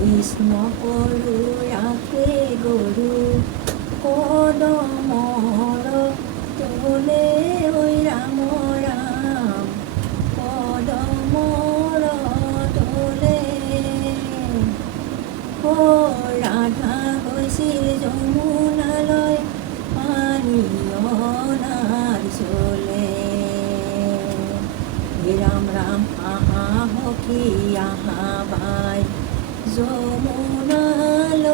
কৃষ্ণ সৰু ৰাখে গৰু কদমৰ তলে ঐ ৰাম ৰাম কদমৰ তলে ৰাধা গৈছিল যমুনালৈ পানী অনাৰ চলে ৰাম ৰাম আহা সখী আহা বাই যমুনালৈ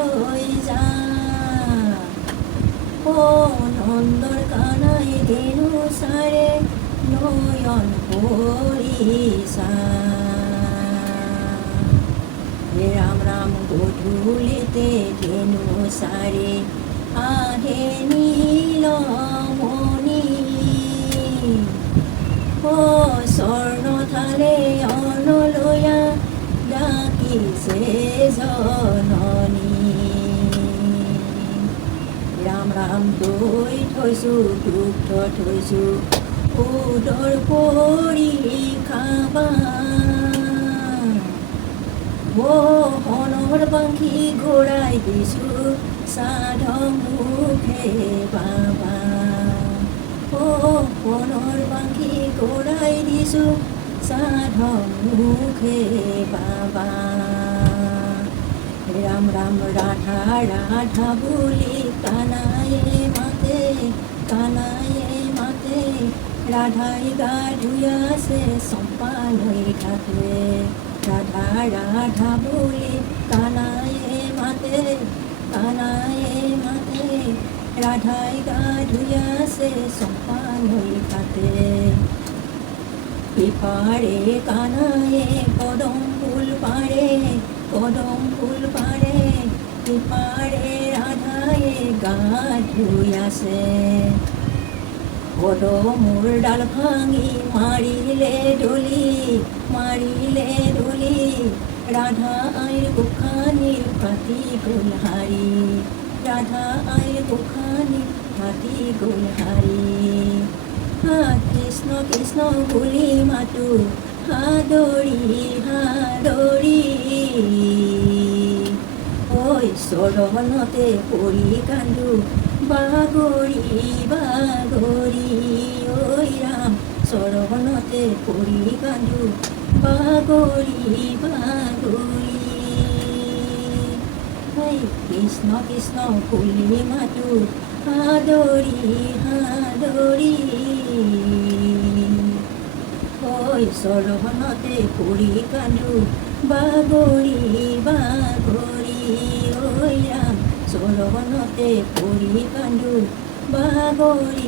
যা নন্দৰ কানাই ধেনু চাৰে নয়ন কৰিছা ৰাম ৰাম গধূলিতে ধেনু চাৰে আহে নীলমণি স্বৰ্ণ থালে অনলয়া ডাকিছে জননী ৰাম ৰাম দৈ থৈছোঁ দুগ্ধ থৈছোঁ উদৰ পৰি খাবা হনৰ পাখি ঘূৰাই দিছোঁ সাধ মুখে বাবা হনৰ পাখি ঘূৰাই দিছোঁ সাধ মুখে বাবা ৰাম ৰাম ৰাধা ৰাধা বুলি কানায়ে মাতে ৰাধাই গা ধুই আছে চম্পা নৈ ঘাটে ৰাধা ৰাধা বুলি কানায়ে মাতে ৰাধাই গা ধুই আছে চম্পা নৈ ঘাটে ইপাৰে কানায়ে কদম ফুল পাৰে ইপাৰে ৰাধায়ে গা ধুই আছে কদমৰ ডাল ভাঙি মাৰিলে ডলি ৰাধা আইৰ গোসাঁনীৰ ফাটি গ'ল হাৰি ৰাধা আইৰ গোসাঁনীৰ ফাটি গ'ল হাৰি কৃষ্ণ কৃষ্ণ বুলি মাতো সাদৰি ঐ চৰণতে পৰি কান্দো বাগৰি ঐ ৰাম চৰণতে পৰি কান্দো বাগৰি কৃষ্ণ কৃষ্ণ বুলি মাতো সাদৰি ঐ চৰণতে পৰি কান্দো বাগৰি ঐ ৰাম চৰণতে পৰি কান্দো বাগৰি